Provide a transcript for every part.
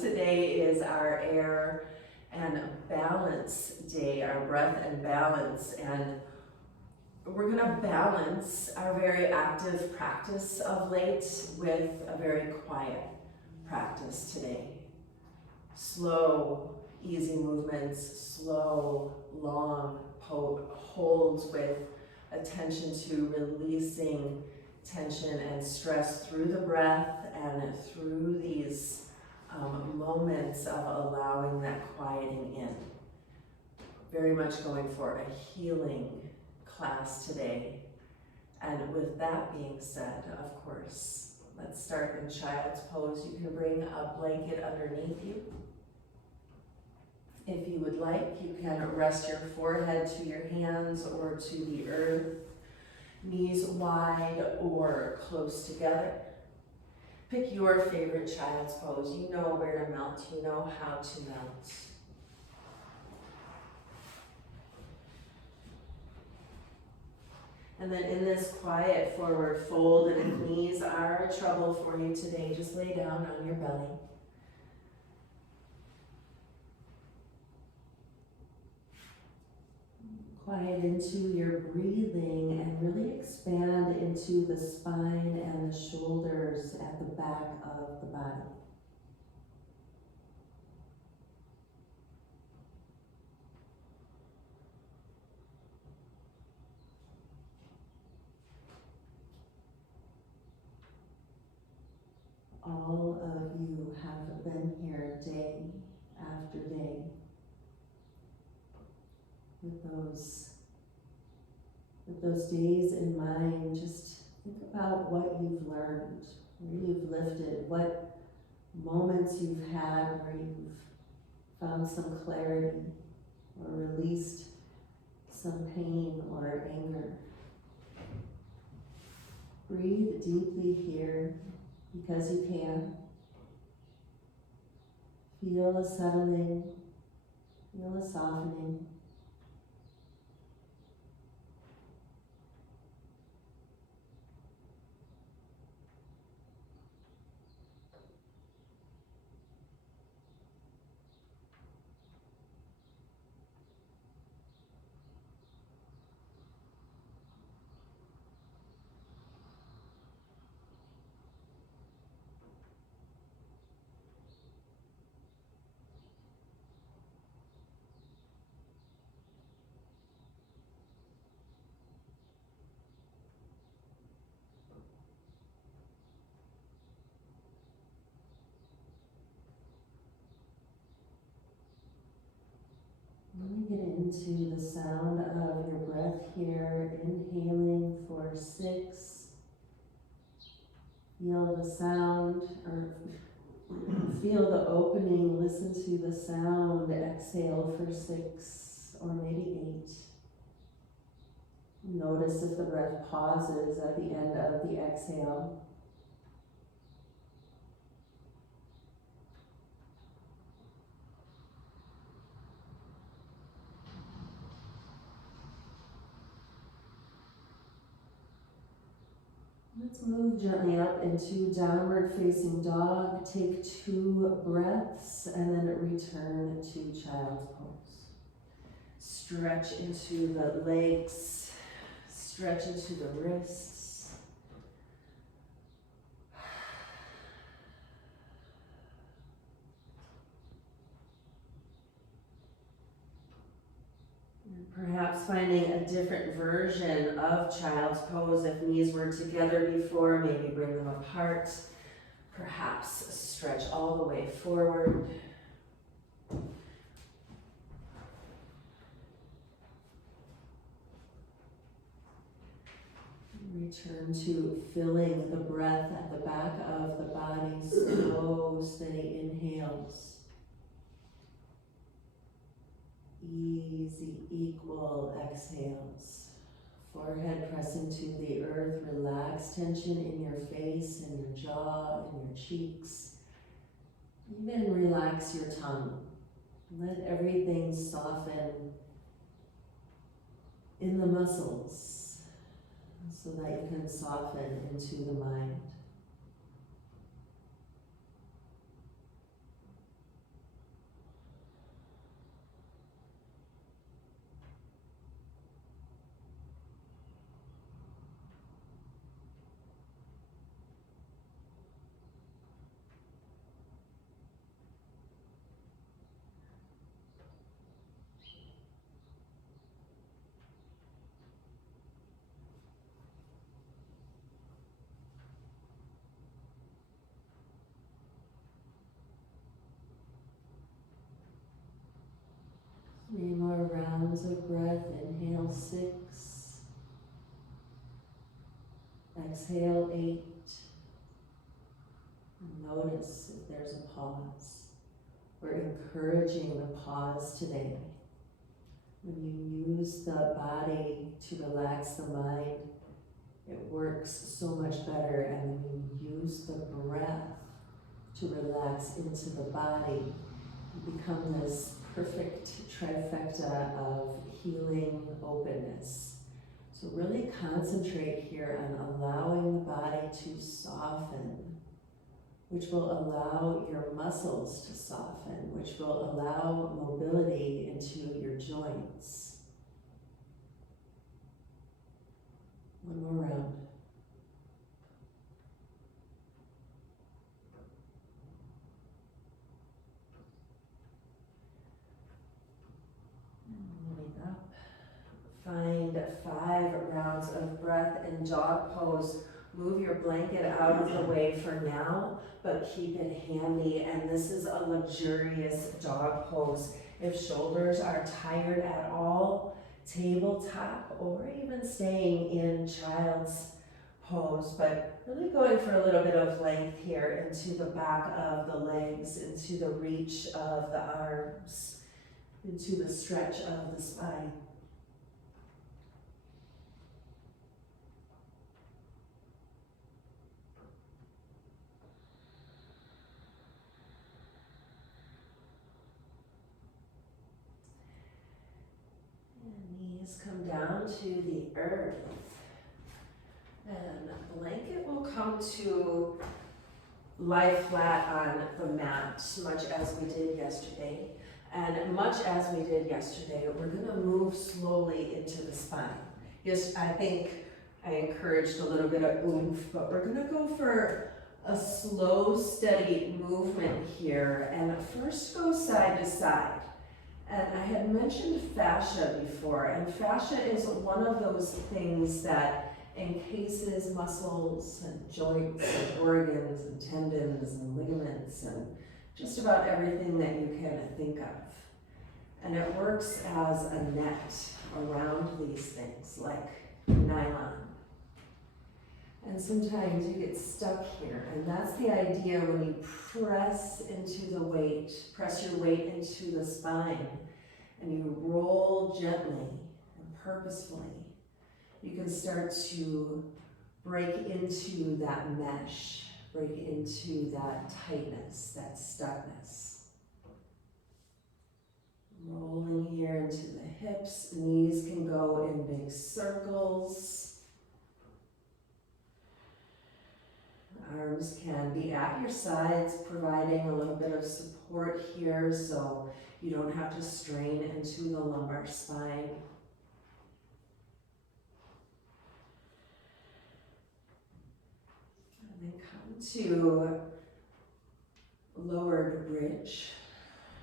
Today is our air and balance day, our breath and balance, and we're gonna balance our very active practice of late with a very quiet practice today. Slow, easy movements, slow, long holds with attention to releasing tension and stress through the breath and through these moments of allowing that quieting in. Very much going for a healing class today. And with that being said, of course, let's start in child's pose. You can bring a blanket underneath you. If you would like, you can rest your forehead to your hands or to the earth, knees wide or close together. Pick your favorite child's pose. You know where to melt, you know how to melt. And then in this quiet forward fold, and if knees are trouble for you today, just lay down on your belly. Quiet into your breathing and really expand into the spine and the shoulders at the back of the body. All of you have been here day after day with those days in mind. Just think about what you've learned, where you've lifted, what moments you've had where you've found some clarity or released some pain or anger. Breathe deeply here because you can. Feel a settling, feel a softening. Really get into the sound of your breath here, inhaling for 6. Feel the sound, or feel the opening, listen to the sound, exhale for 6 or maybe 8. Notice if the breath pauses at the end of the exhale. Let's move gently up into downward facing dog. Take 2 breaths and then return to child's pose. Stretch into the legs, stretch into the wrists. Perhaps finding a different version of child's pose. If knees were together before, maybe bring them apart. Perhaps stretch all the way forward. Return to filling the breath at the back of the body. Slow, steady inhales. Easy, equal exhales. Forehead pressing to the earth. Relax tension in your face and your jaw and your cheeks. Even relax your tongue. Let everything soften in the muscles so that you can soften into the mind. rounds of breath. Inhale 6. Exhale 8. And notice if there's a pause. We're encouraging the pause today. When you use the body to relax the mind, it works so much better. And when you use the breath to relax into the body, you become this perfect trifecta of healing openness. So really concentrate here on allowing the body to soften, which will allow your muscles to soften, which will allow mobility into your joints. One more round. Find 5 rounds of breath in dog pose. Move your blanket out of the way for now, but keep it handy. And this is a luxurious dog pose. If shoulders are tired at all, tabletop or even staying in child's pose, but really going for a little bit of length here into the back of the legs, into the reach of the arms, into the stretch of the spine. Knees come down to the earth, and the blanket will come to lie flat on the mat, much as we did yesterday. And much as we did yesterday, we're going to move slowly into the spine. Yes, I think I encouraged a little bit of oomph, but we're going to go for a slow, steady movement here, and first go side to side. And I had mentioned fascia before, and fascia is one of those things that encases muscles and joints and organs and tendons and ligaments and just about everything that you can think of. And it works as a net around these things, like nylon. And sometimes you get stuck here, and that's the idea when you press into the weight, press your weight into the spine, and you roll gently and purposefully. You can start to break into that mesh, break into that tightness, that stuckness. Rolling here into the hips, knees can go in big circles. Arms can be at your sides, providing a little bit of support here so you don't have to strain into the lumbar spine. And then come to lowered bridge,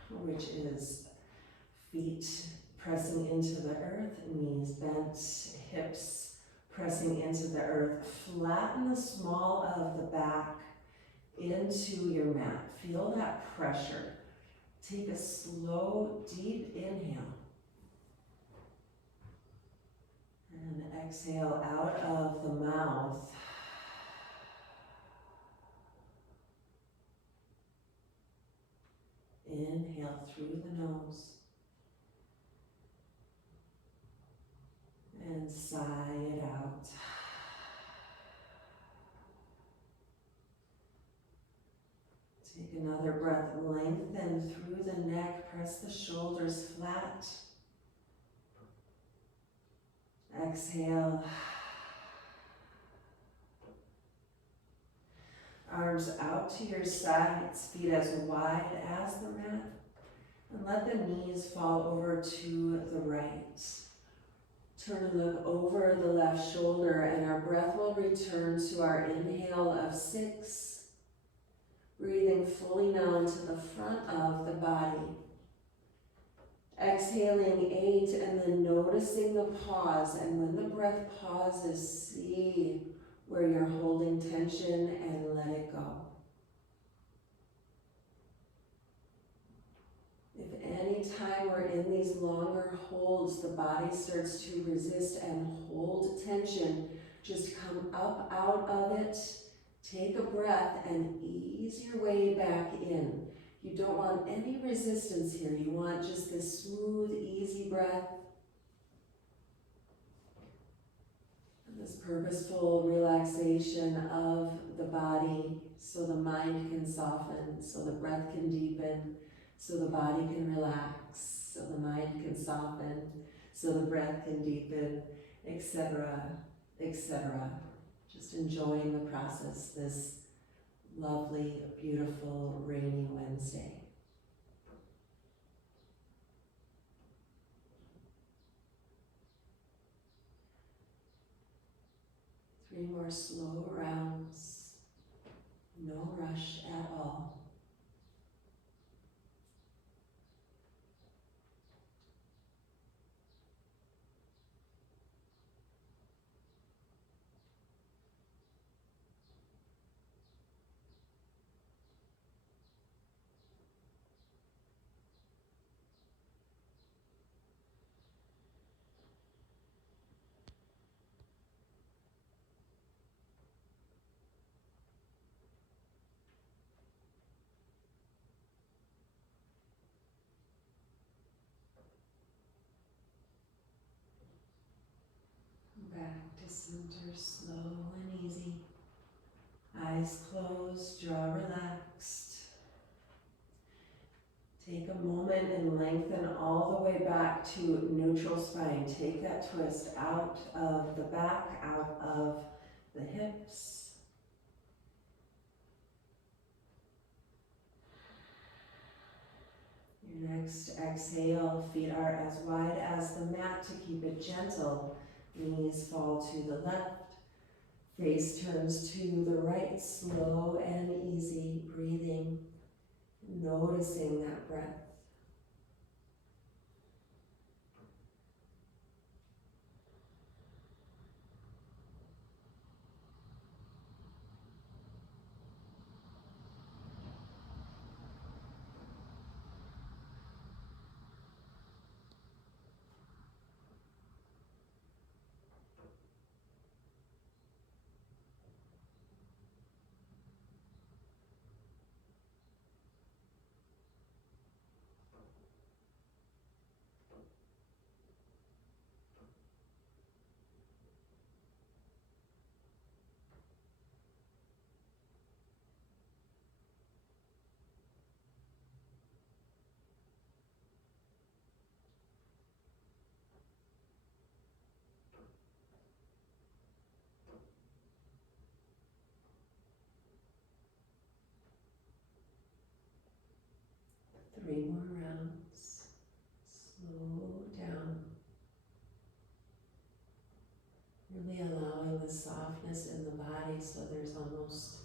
which is feet pressing into the earth, knees bent, hips pressing into the earth. Flatten the small of the back into your mat. Feel that pressure. Take a slow, deep inhale. And exhale out of the mouth. Inhale through the nose. And sigh it out. Take another breath, lengthen through the neck, press the shoulders flat. Exhale. Arms out to your sides, feet as wide as the mat, and let the knees fall over to the right. Turn and look over the left shoulder, and our breath will return to our inhale of 6. Breathing fully down to the front of the body. Exhaling 8, and then noticing the pause. And when the breath pauses, see where you're holding tension and let it go. If any anytime we're in these longer holds, the body starts to resist and hold tension, just come up out of it, take a breath, and ease your way back in. You don't want any resistance here. You want just this smooth, easy breath. And this purposeful relaxation of the body so the mind can soften, so the breath can deepen, so the body can relax, so the mind can soften, so the breath can deepen, etc., etc. Just enjoying the process this lovely, beautiful, rainy Wednesday. 3 more slow rounds, no rush at all. Back to center, slow and easy. Eyes closed, jaw relaxed. Take a moment and lengthen all the way back to neutral spine. Take that twist out of the back, out of the hips. Your next exhale, feet are as wide as the mat to keep it gentle. Knees fall to the left. Face turns to the right, slow and easy, breathing, noticing that breath. Three more rounds. Slow down. Really allowing the softness in the body so there's almost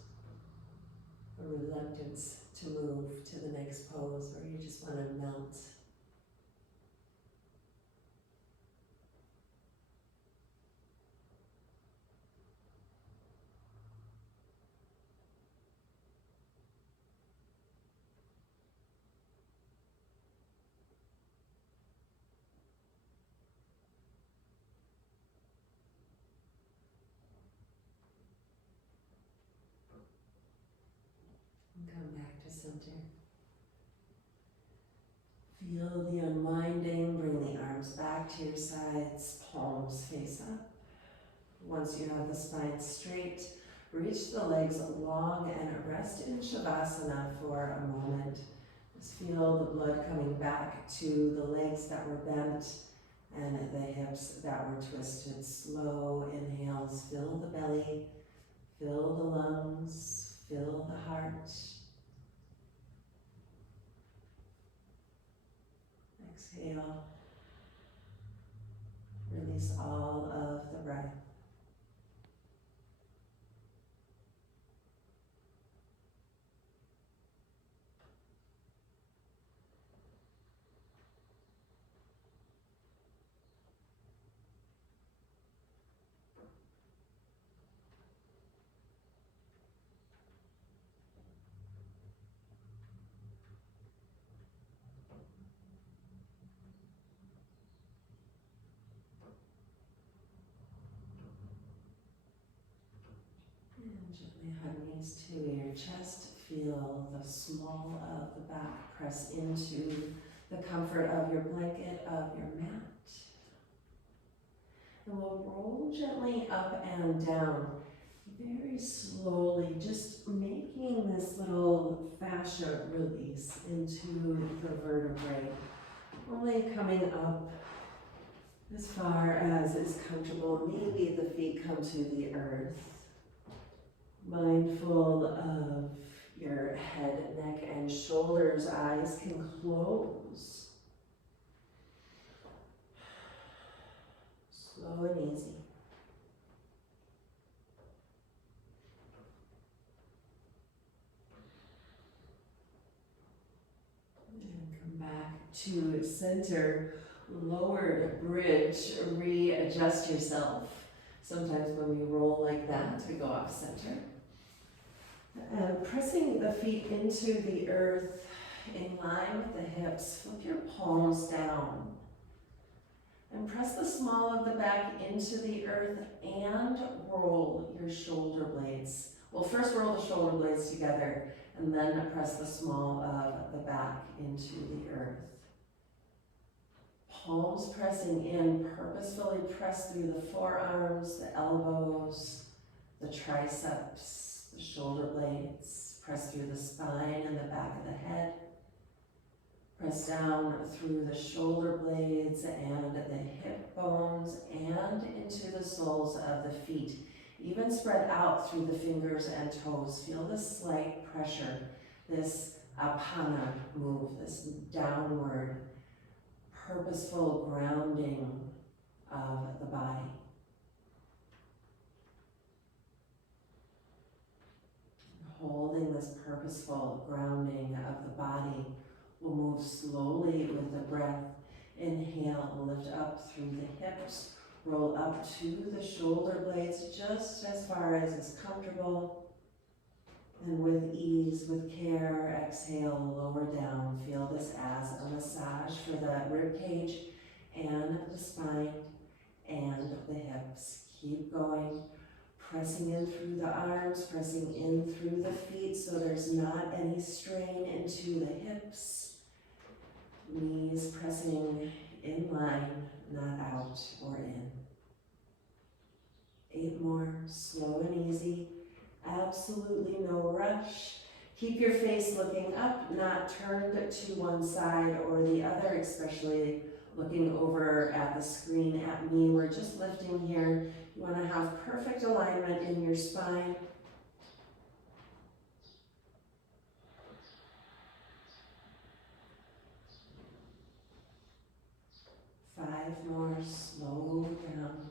a reluctance to move to the next pose where you just want to melt. And come back to center. Feel the unwinding, bring the arms back to your sides, palms face up. Once you have the spine straight, reach the legs long and rest in Shavasana for a moment. Just feel the blood coming back to the legs that were bent and the hips that were twisted. Slow inhales, fill the belly, fill the lungs, fill the heart. Exhale. Release all of the breath. knees to your chest. Feel the small of the back press into the comfort of your blanket, of your mat. And we'll roll gently up and down, very slowly, just making this little fascia release into the vertebrae. Only coming up as far as is comfortable. Maybe the feet come to the earth. Mindful of your head, neck, and shoulders. Eyes can close. Slow and easy. And come back to center. Lowered bridge. Readjust yourself. Sometimes when we roll like that, we go off center. And pressing the feet into the earth in line with the hips. Flip your palms down. And press the small of the back into the earth and roll your shoulder blades. Well, first roll the shoulder blades together and then press the small of the back into the earth. Palms pressing in, purposefully press through the forearms, the elbows, the triceps, the shoulder blades. Press through the spine and the back of the head. Press down through the shoulder blades and the hip bones and into the soles of the feet. Even spread out through the fingers and toes. Feel this slight pressure, this apana move, this downward, purposeful grounding of the body. Holding this purposeful grounding of the body. We'll move slowly with the breath. Inhale, lift up through the hips. Roll up to the shoulder blades just as far as is comfortable. And with ease, with care, exhale, lower down. Feel this as a massage for the rib cage and the spine and the hips. Keep going. Pressing in through the arms, pressing in through the feet so there's not any strain into the hips. Knees pressing in line, not out or in. 8 more, slow and easy. Absolutely no rush. Keep your face looking up, not turned to one side or the other, especially looking over at the screen at me. We're just lifting here. You want to have perfect alignment in your spine. Five more, slow down.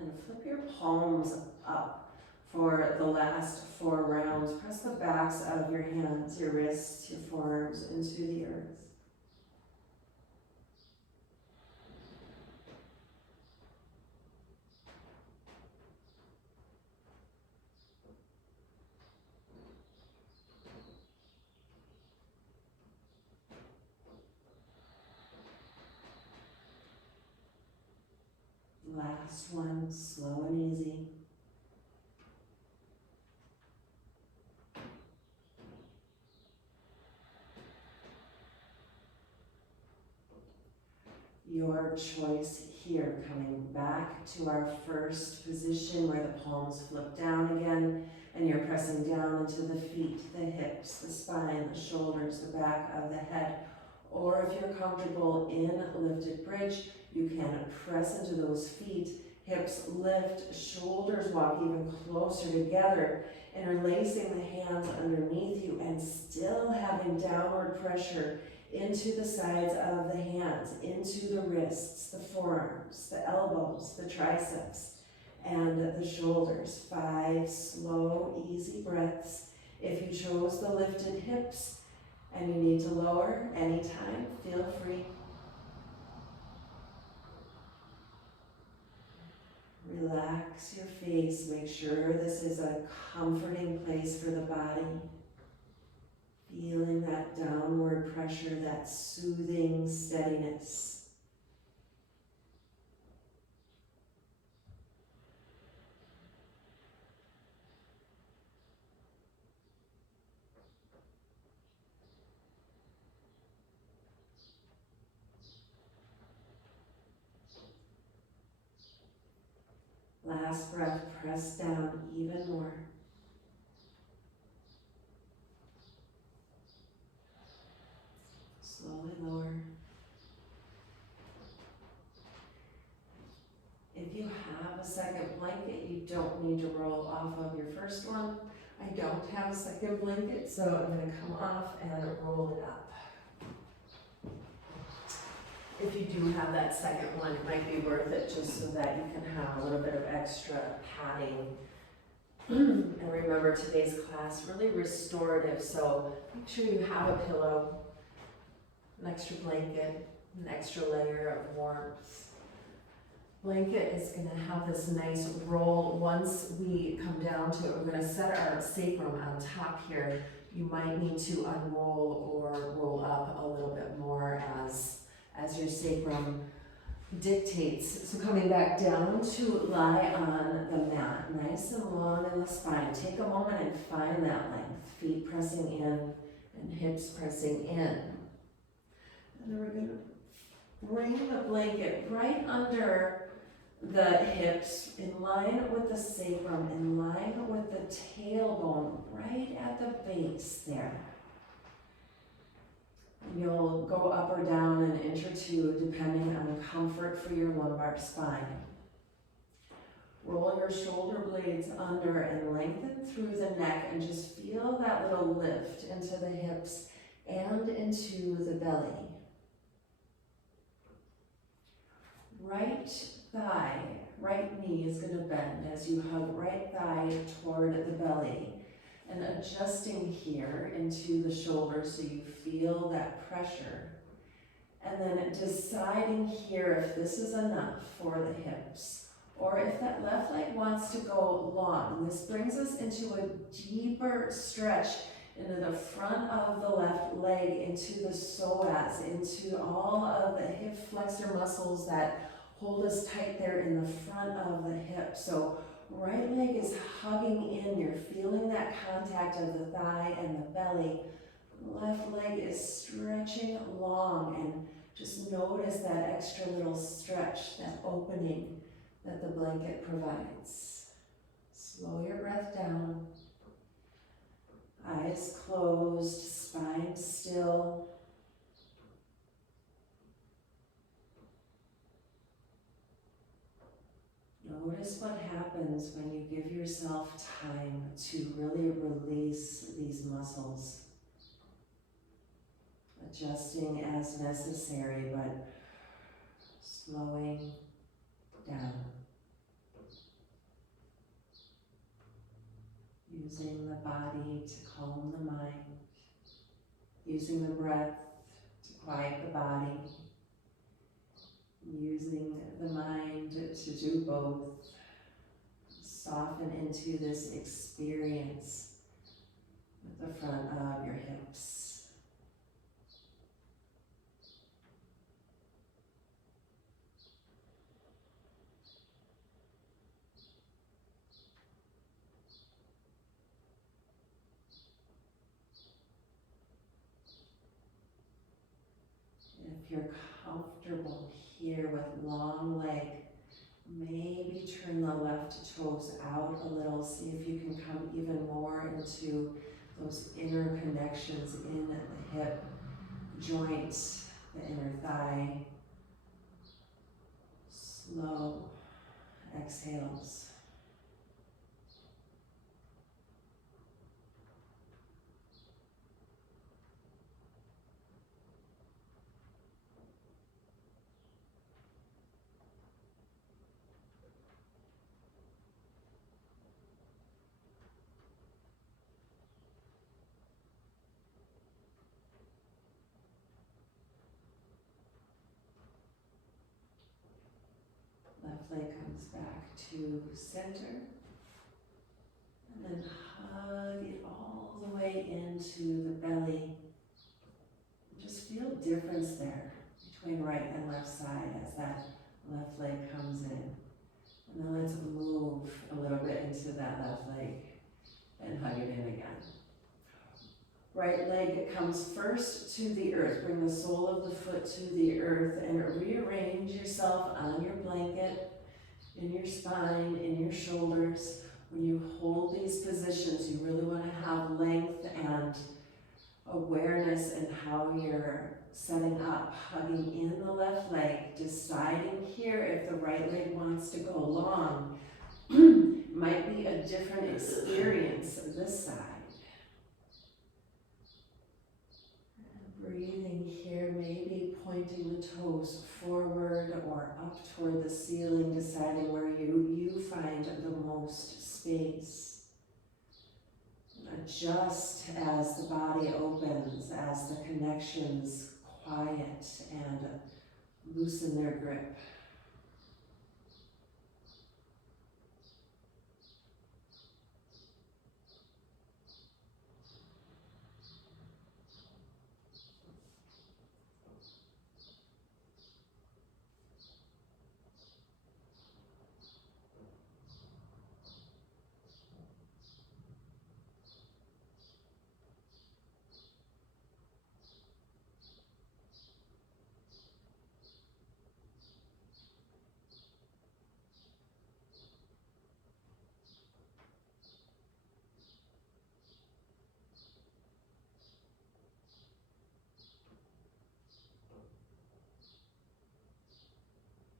And flip your palms up for the last 4 rounds. Press the backs of your hands, your wrists, your forearms into the earth. Last one, slow and easy. Your choice here, coming back to our first position where the palms flip down again and you're pressing down into the feet, the hips, the spine, the shoulders, the back of the head. Or if you're comfortable in lifted bridge, you can press into those feet, hips lift, shoulders walk even closer together, interlacing the hands underneath you and still having downward pressure into the sides of the hands, into the wrists, the forearms, the elbows, the triceps, and the shoulders. 5 slow, easy breaths. If you chose the lifted hips and you need to lower anytime, feel free. Relax your face. Make sure this is a comforting place for the body. Feeling that downward pressure, that soothing steadiness. Last breath, press down even more. Slowly lower. If you have a second blanket, you don't need to roll off of your first one. I don't have a second blanket, so I'm going to come off and roll it up. If you do have that second one, it might be worth it just so that you can have a little bit of extra padding. And remember, today's class really restorative, so make sure you have a pillow, an extra blanket, an extra layer of warmth. Blanket is going to have this nice roll. Once we come down to it, we're going to set our sacrum on top here. You might need to unroll or roll up a little bit more as your sacrum dictates. So coming back down to lie on the mat, nice and long in the spine. Take a moment and find that length. Feet pressing in and hips pressing in. And then we're going to bring the blanket right under the hips, in line with the sacrum, in line with the tailbone, right at the base there. You'll go up or down an inch or two depending on comfort for your lumbar spine. Roll your shoulder blades under and lengthen through the neck and just feel that little lift into the hips and into the belly. Right thigh, right knee is going to bend as you hug right thigh toward the belly. And adjusting here into the shoulders so you feel that pressure. And then deciding here if this is enough for the hips, or if that left leg wants to go long. This brings us into a deeper stretch into the front of the left leg, into the psoas, into all of the hip flexor muscles that hold us tight there in the front of the hip. So right leg is hugging in. You're feeling that contact of the thigh and the belly. Left leg is stretching long, and just notice that extra little stretch, that opening that the blanket provides. Slow your breath down. Eyes closed, spine still. Notice what happens when you give yourself time to really release these muscles. Adjusting as necessary, but slowing down. Using the body to calm the mind. Using the breath to quiet the body. Using the mind to do both. Soften into this experience at the front of your hips. If you're comfortable here with long leg, maybe turn the left toes out a little. See if you can come even more into those inner connections in the hip joint, the inner thigh. Slow exhales. Left leg comes back to center. And then hug it all the way into the belly. Just feel difference there between right and left side as that left leg comes in. And then let's move a little bit into that left leg and hug it in again. Right leg comes first to the earth. Bring the sole of the foot to the earth and rearrange yourself on your blanket, in your spine, in your shoulders. When you hold these positions, you really want to have length and awareness in how you're setting up, hugging in the left leg, deciding here if the right leg wants to go long. Might be a different experience this side. Breathing here, maybe pointing the toes forward or up toward the ceiling, deciding where you find the most space. Adjust as the body opens, as the connections quiet and loosen their grip.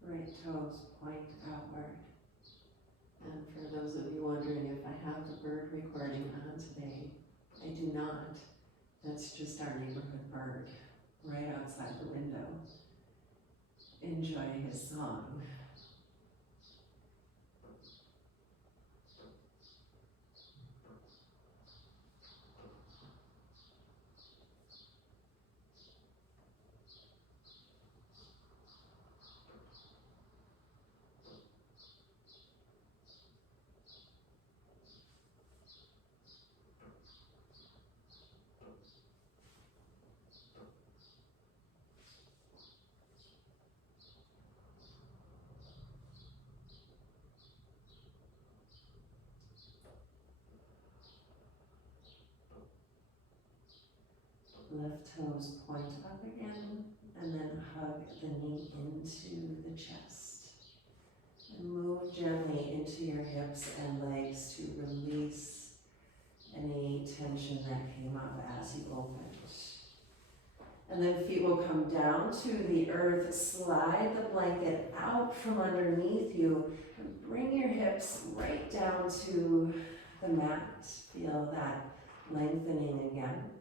Right toes point outward. And for those of you wondering if I have the bird recording on today, I do not. That's just our neighborhood bird right outside the window. Enjoy his song. Left toes point up again, and then hug the knee into the chest. And move gently into your hips and legs to release any tension that came up as you opened. And then feet will come down to the earth, slide the blanket out from underneath you, and bring your hips right down to the mat. Feel that lengthening again.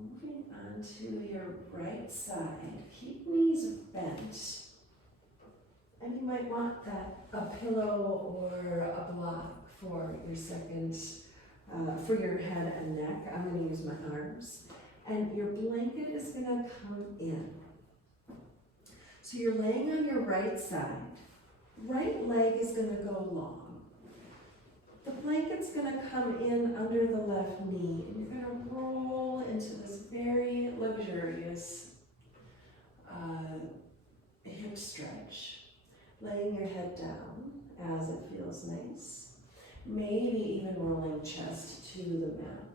Moving on to your right side, keep knees bent. And you might want that a pillow or a block for your second, for your head and neck. I'm going to use my arms. And your blanket is going to come in. So you're laying on your right side. Right leg is going to go long. The blanket's going to come in under the left knee, and you're going to roll into this very luxurious hip stretch, laying your head down as it feels nice, maybe even rolling chest to the mat.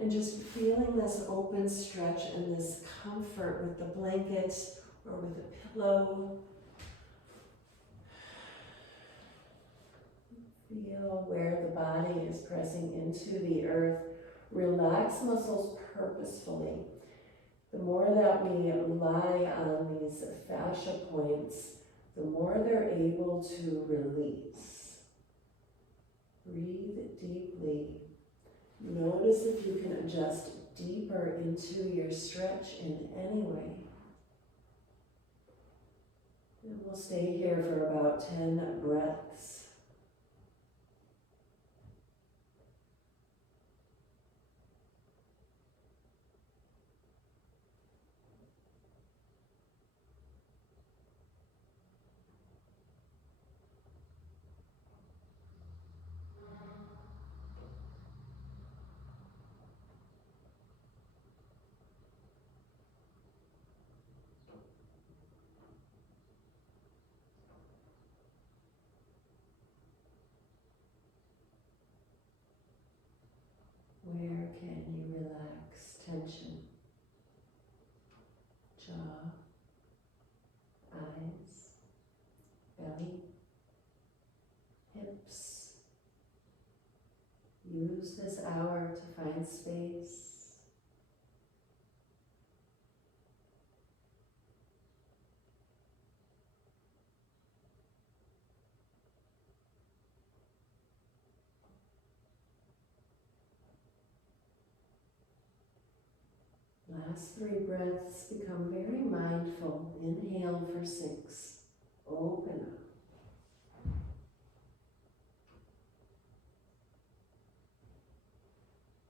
And just feeling this open stretch and this comfort with the blanket or with a pillow. Feel where the body is pressing into the earth. Relax muscles purposefully. The more that we lie on these fascia points, the more they're able to release. Breathe deeply. Notice if you can adjust deeper into your stretch in any way. And we'll stay here for about 10 breaths. can you relax tension? Jaw, eyes, belly, hips. Use this hour to find space. Last 3 breaths, become very mindful. Inhale for 6. Open up.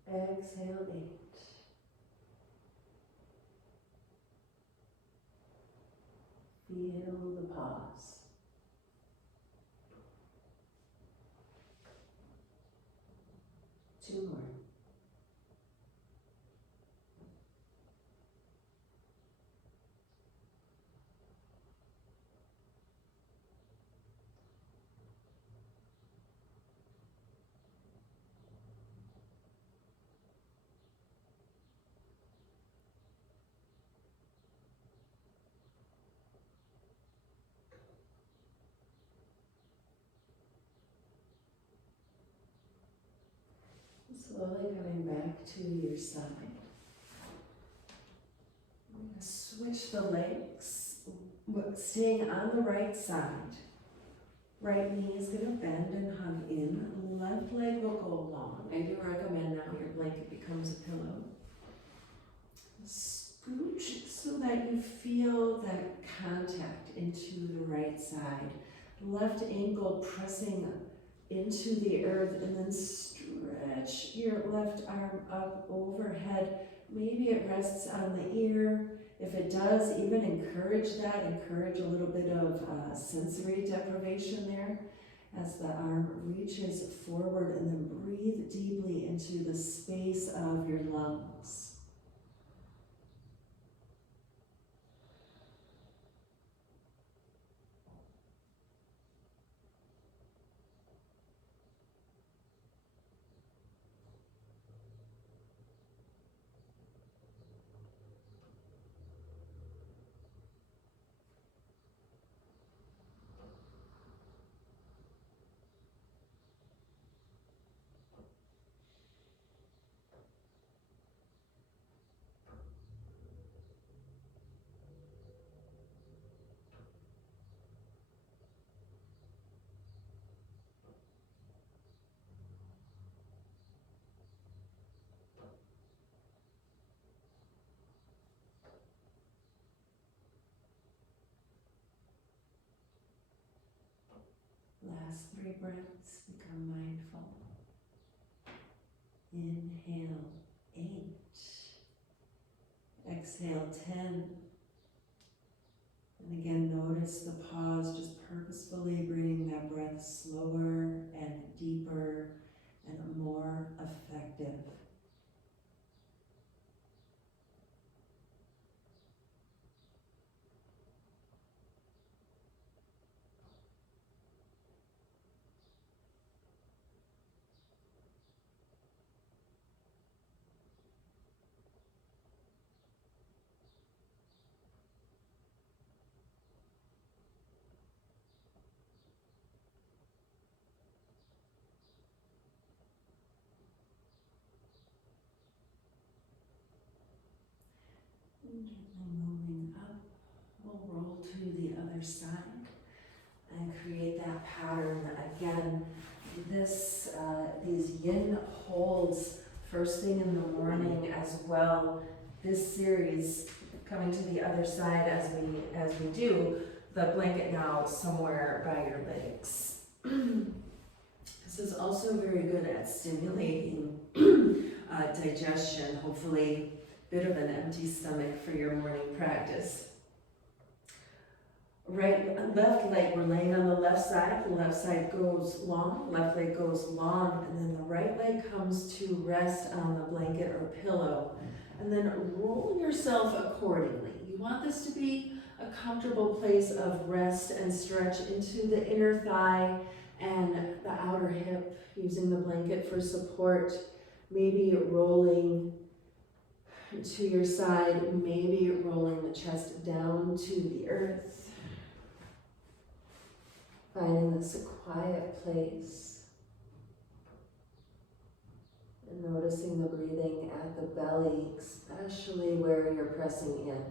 Exhale 8. Feel the pause. Two more. Slowly coming back to your side. I'm going to switch the legs, staying on the right side. Right knee is going to bend and hug in. Left leg will go long. I do recommend now your blanket becomes a pillow. Scooch so that you feel that contact into the right side. Left ankle pressing into the earth, and then stretch your left arm up overhead. Maybe it rests on the ear. If it does, even encourage that. Encourage a little bit of sensory deprivation there as the arm reaches forward, and then breathe deeply into the space of your lungs. Last 3 breaths, become mindful. Inhale 8. Exhale 10. And again, notice the pause, just purposefully bringing that breath slower and deeper and more effective. And gently moving up, we'll roll to the other side and create that pattern again. These yin holds first thing in the morning as well. This series coming to the other side as we do the blanket now somewhere by your legs. This is also very good at stimulating digestion, hopefully a bit of an empty stomach for your morning practice. Left leg, we're laying on the left side goes long, left leg goes long, and then the right leg comes to rest on the blanket or pillow. And then roll yourself accordingly. You want this to be a comfortable place of rest and stretch into the inner thigh and the outer hip, using the blanket for support. maybe rolling to your side, maybe rolling the chest down to the earth. Finding this quiet place and noticing the breathing at the belly, especially where you're pressing in.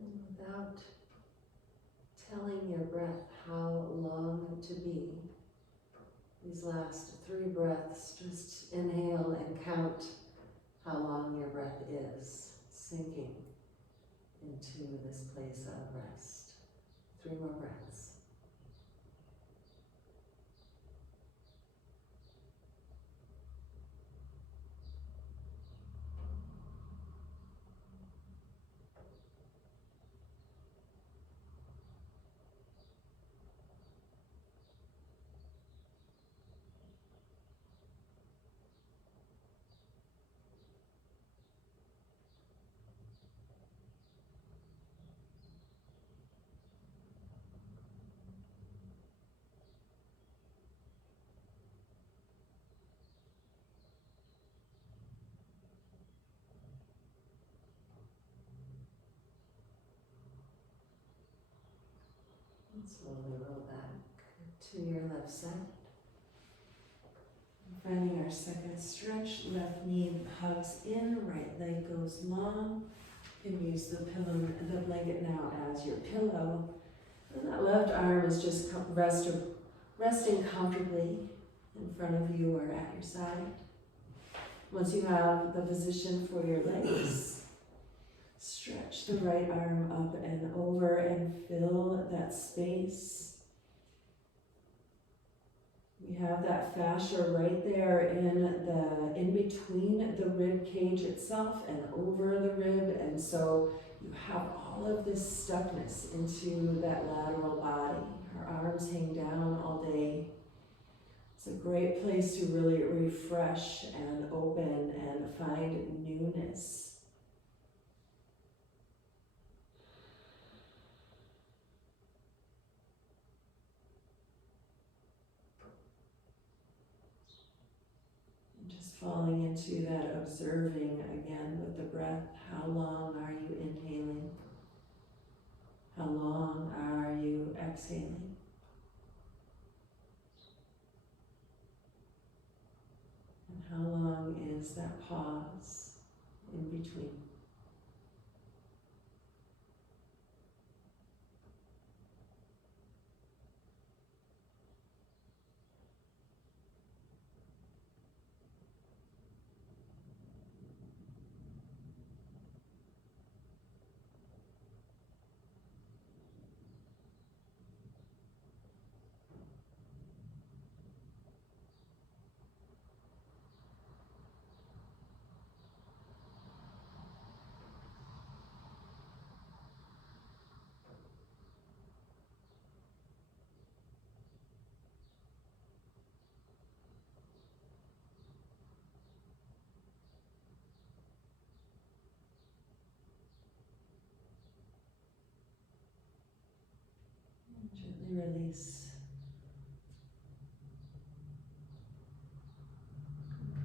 And without telling your breath how long to be, these last 3 breaths, just inhale and count how long your breath is, sinking into this place of rest. 3 more breaths. And slowly roll back to your left side. Finding our second stretch, left knee hugs in, right leg goes long. You can use the blanket now as your pillow. And that left arm is just resting comfortably in front of you or at your side. Once you have the position for your legs, stretch the right arm up and over and fill that space. We have that fascia right there in between the rib cage itself and over the rib, and so you have all of this stuckness into that lateral body. Our arms hang down all day. It's a great place to really refresh and open and find newness. Just falling into that observing again with the breath. How long are you inhaling? How long are you exhaling? And how long is that pause in between? Gently release.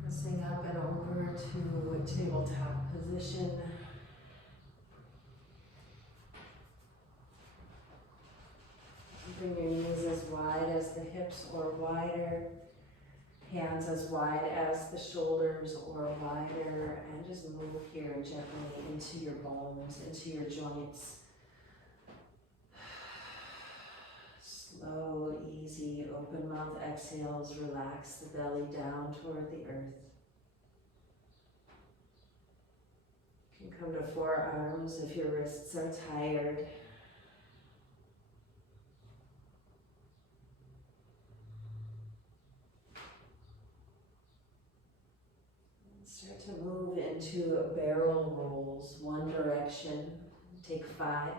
Pressing up and over to tabletop position. Bring your knees as wide as the hips or wider. Hands as wide as the shoulders or wider, and just move here gently into your bones, into your joints. Slow, easy, open mouth exhales, relax the belly down toward the earth. You can come to forearms if your wrists are tired. Start to move into barrel rolls, one direction. Take 5.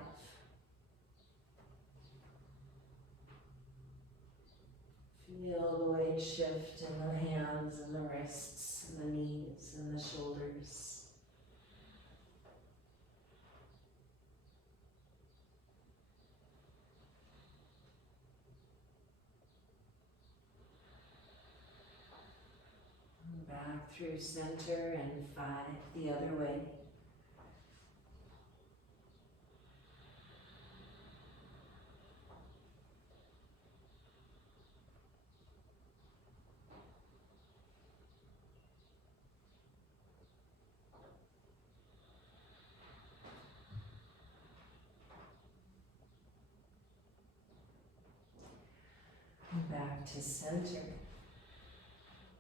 Feel the weight shift in the hands and the wrists and the knees and the shoulders. And back through center and 5 the other way. Back to center.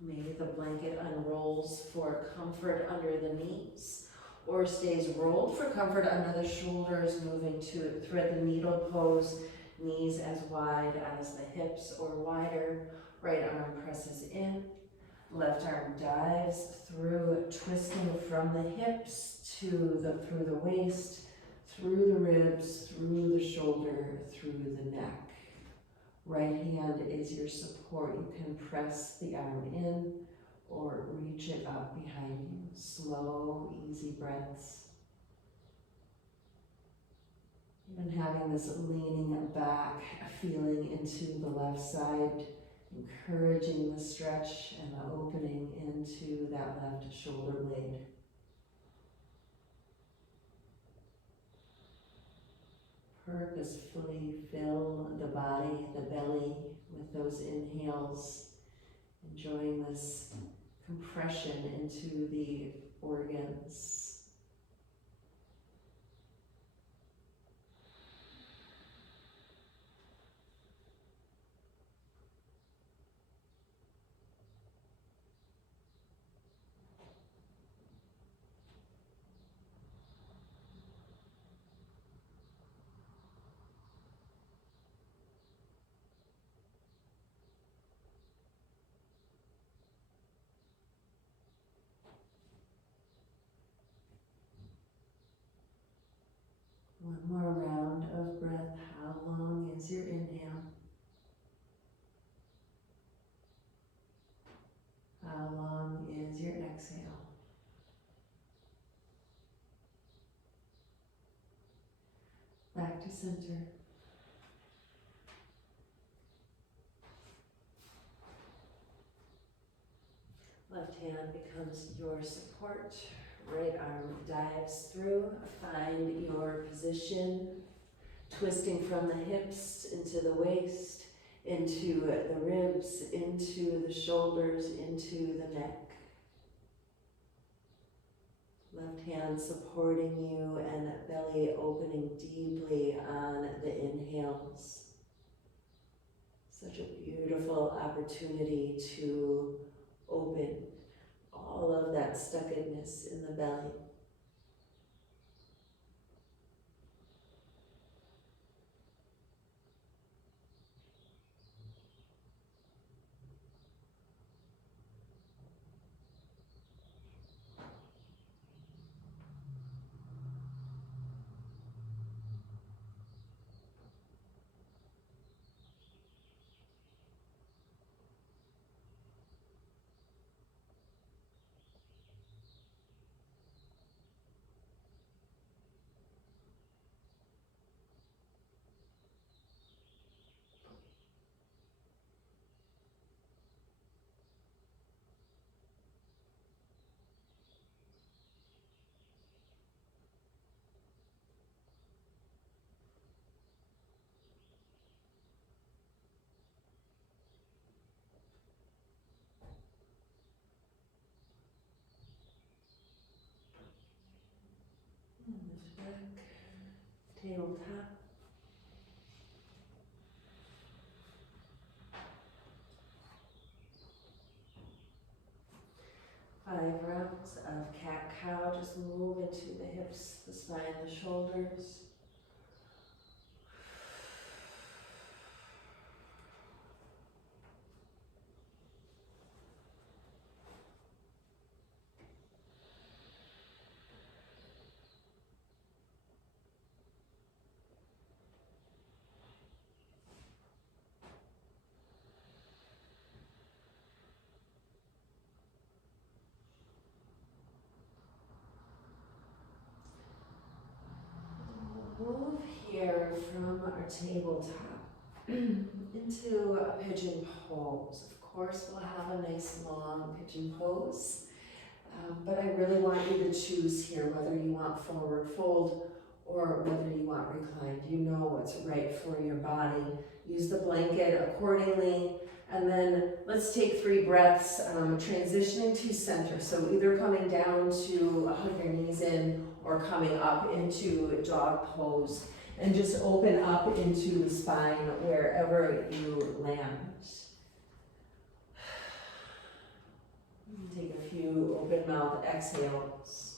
Maybe the blanket unrolls for comfort under the knees, or stays rolled for comfort under the shoulders, moving to thread the needle pose, knees as wide as the hips or wider. Right arm presses in, left arm dives through, twisting from the hips to through the waist, through the ribs, through the shoulder, through the neck. Right hand is your support. You can press the arm in or reach it up behind you. Slow, easy breaths. Even having this leaning back, feeling into the left side, encouraging the stretch and the opening into that left shoulder blade. Purposefully fill the body, the belly, with those inhales, enjoying this compression into the organs. One more round of breath. How long is your inhale? How long is your exhale? Back to center. Left hand becomes your support. Right arm dives through. Find your position. Twisting from the hips into the waist, into the ribs, into the shoulders, into the neck. Left hand supporting you and belly opening deeply on the inhales. Such a beautiful opportunity to open all of that stuckedness in the belly. back, tabletop. 5 rounds of cat-cow. Just move into the hips, the spine, the shoulders. Move here from our tabletop into a pigeon pose. Of course, we'll have a nice long pigeon pose, but I really want you to choose here whether you want forward fold or whether you want reclined. You know what's right for your body. Use the blanket accordingly, and then let's take 3 breaths, transitioning to center. So either coming down to hug your knees in or coming up into dog pose, and just open up into the spine wherever you land. Take a few open mouth exhales.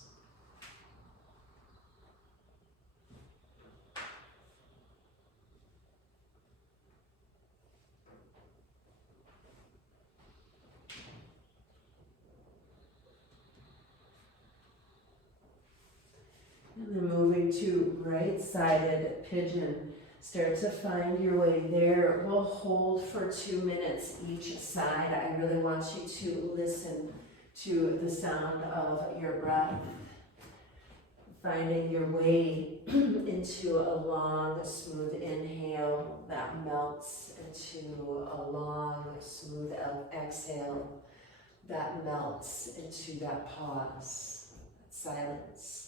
And then moving to right-sided pigeon. Start to find your way there. We'll hold for 2 minutes each side. I really want you to listen to the sound of your breath. Finding your way into a long, smooth inhale that melts into a long, smooth exhale that melts into that pause, that silence.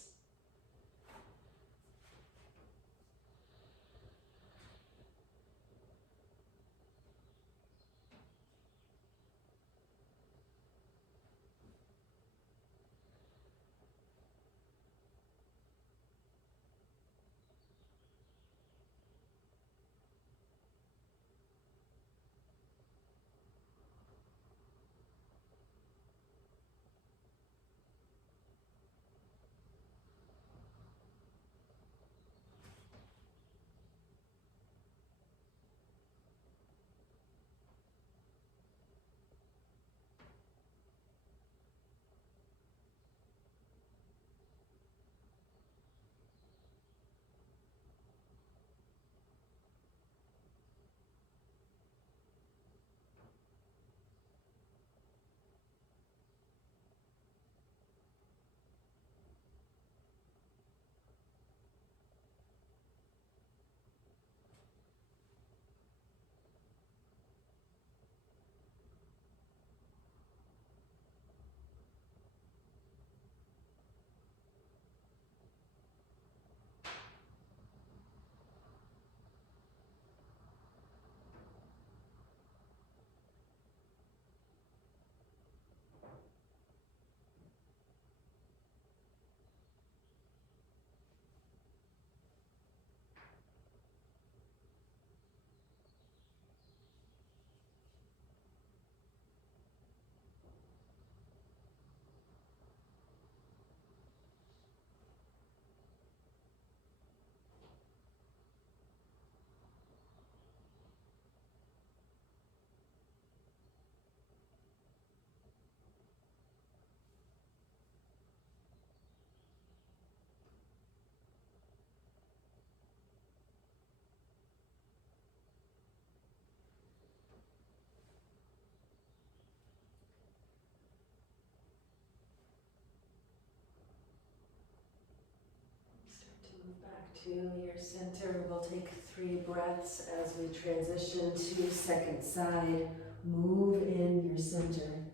Back to your center. We'll take 3 breaths as we transition to second side. Move in your center.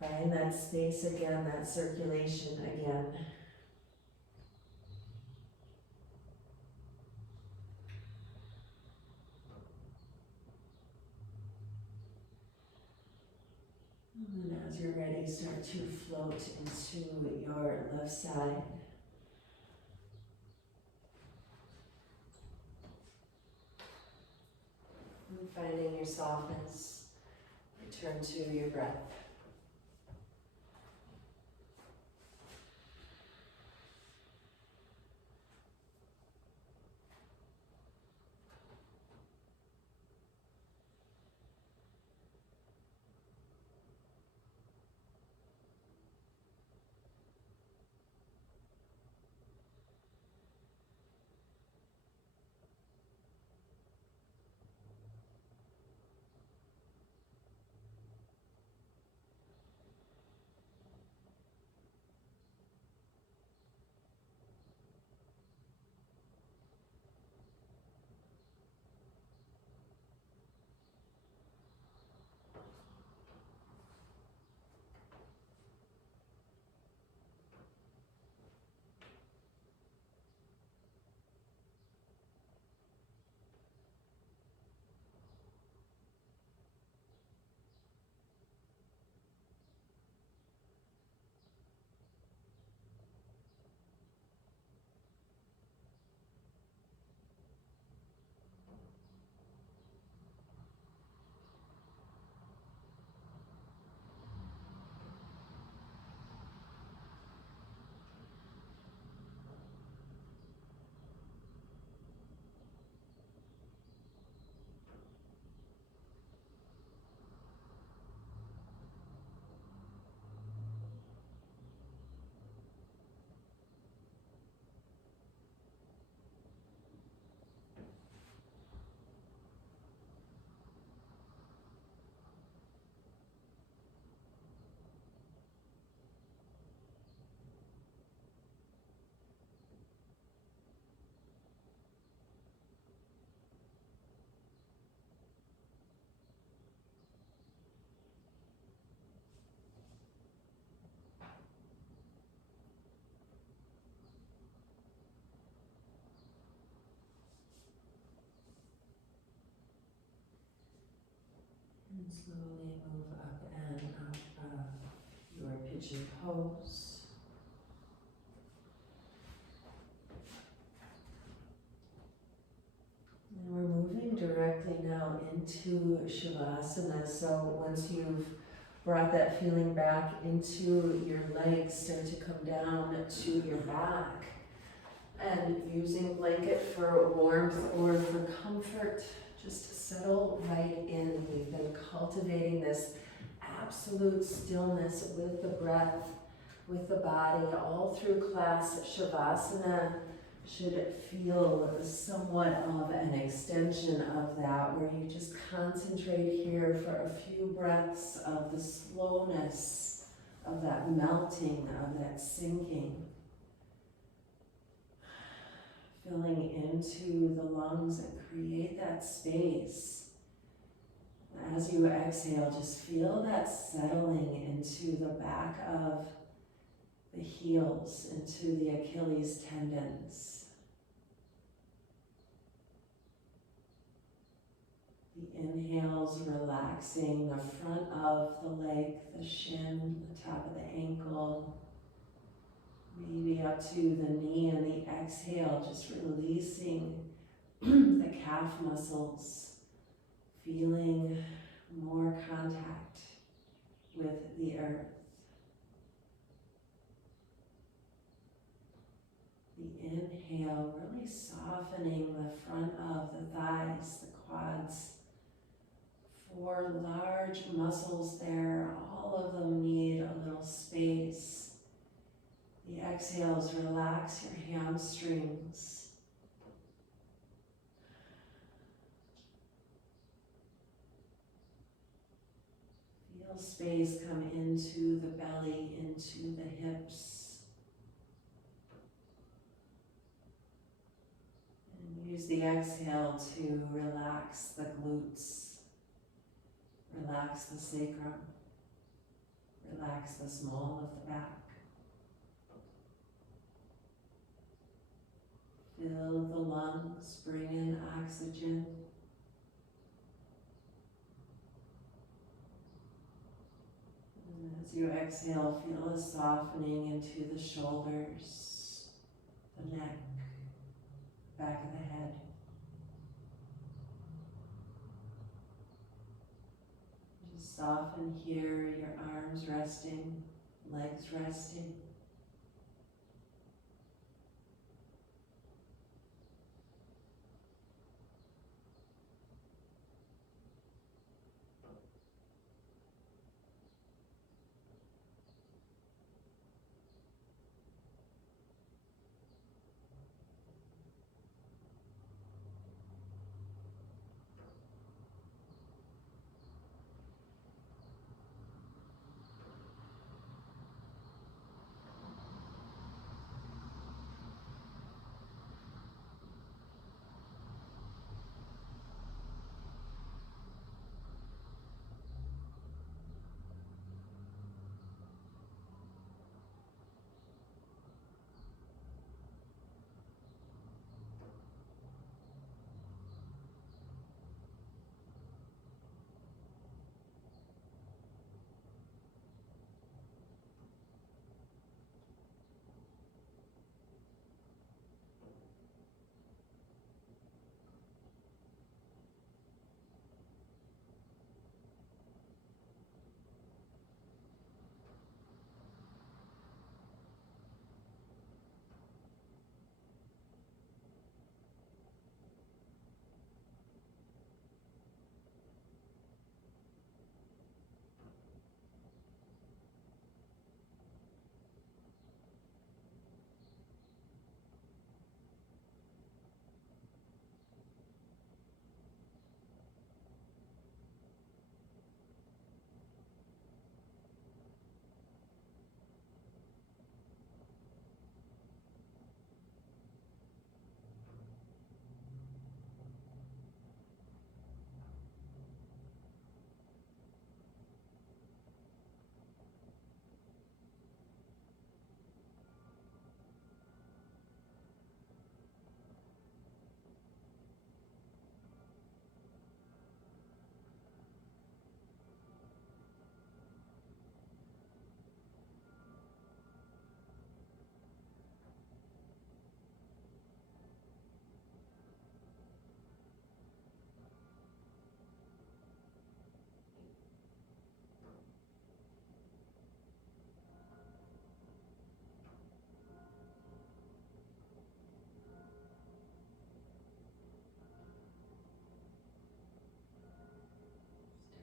Find that space again, that circulation again. And as you're ready, start to float into your left side. finding your softness. Return to your breath. And slowly move up and out of your pigeon pose. And we're moving directly now into Shavasana. So once you've brought that feeling back into your legs, start to come down to your back. And using blanket for warmth or for comfort, just settle right in. We've been cultivating this absolute stillness with the breath, with the body, all through class. Shavasana should feel somewhat of an extension of that, where you just concentrate here for a few breaths of the slowness, of that melting, of that sinking. Filling into the lungs and create that space. As you exhale, just feel that settling into the back of the heels, into the Achilles tendons. The inhales relaxing the front of the leg, the shin, the top of the ankle, maybe up to the knee, and the exhale, just releasing the calf muscles, feeling more contact with the earth. The inhale, really softening the front of the thighs, the quads. 4 large muscles there, all of them need a little space. The exhales, relax your hamstrings. Feel space come into the belly, into the hips. And use the exhale to relax the glutes. Relax the sacrum. Relax the small of the back. Fill the lungs, bring in oxygen. And as you exhale, feel a softening into the shoulders, the neck, back of the head. Soften here, your arms resting, legs resting.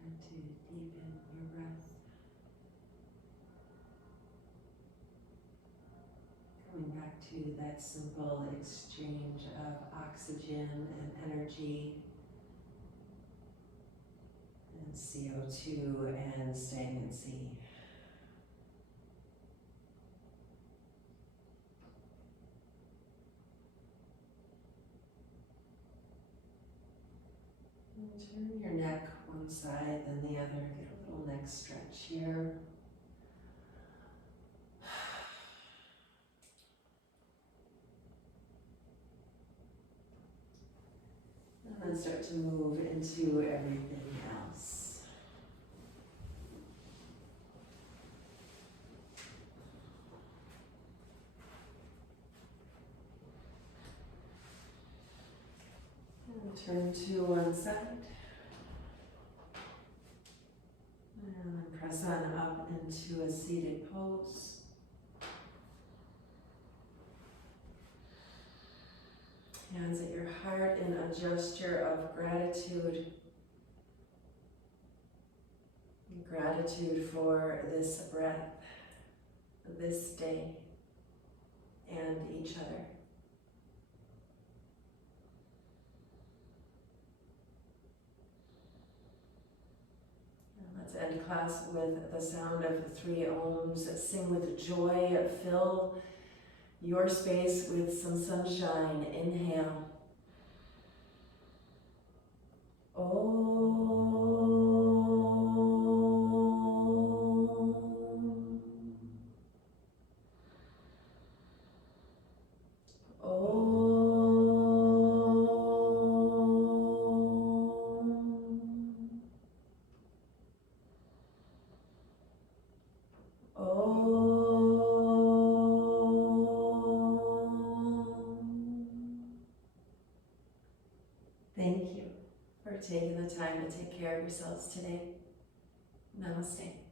Start to deepen your breath. Coming back to that simple exchange of oxygen and energy and CO2 and stagnancy. And turn your neck one side, then the other. Get a little neck stretch here. And then start to move into everything else. And turn to one side. And then press on up into a seated pose. Hands at your heart in a gesture of gratitude. Gratitude for this breath, this day, and each other. And let's end class with the sound of 3 ohms. Sing with joy, fill your space with some sunshine. Inhale. Thank you for taking the time to take care of yourselves today. Namaste.